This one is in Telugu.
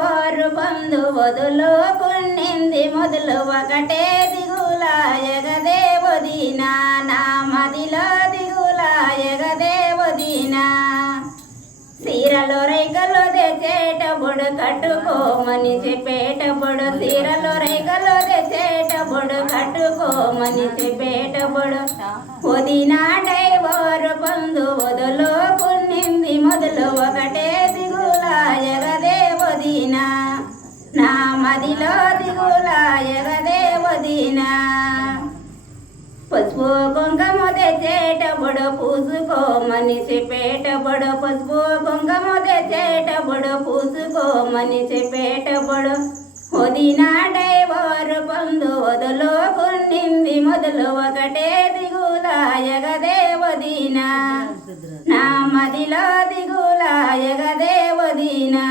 ఓరు బంధు వదులు పుణ్యింది మొదలు ఒకటే దిగులాయగదే వదినా నా మదిలో దిగులాయగదే వదినా సీరలో రైకలు తెచ్చేటప్పుడు కట్టుకోమని చెప్పేటప్పుడు సీరలో రైకలు తెచ్చేటప్పుడు కట్టుకోమని చెప్పేటప్పుడు వదినా డైవోరు బంధు వదులు పుణ్యింది మొదలు ఒకటే దిగులాయగదే వదినా నా మదిలో దిగులాయగదే వదినా పసుపు కుంకుమ తెచ్చేటప్పుడు పూసుకోమని చెప్పేటప్పుడు పసుపు కుంకుమ తెచ్చేటప్పుడు పూసుకోమని చెప్పేటప్పుడు వదినా డైవోరు బంధు వదులు పుణ్యింది మొదలు ఒకటే దిగులాయగదే వదినా నా మదిలో దిగులాయగదే వదినా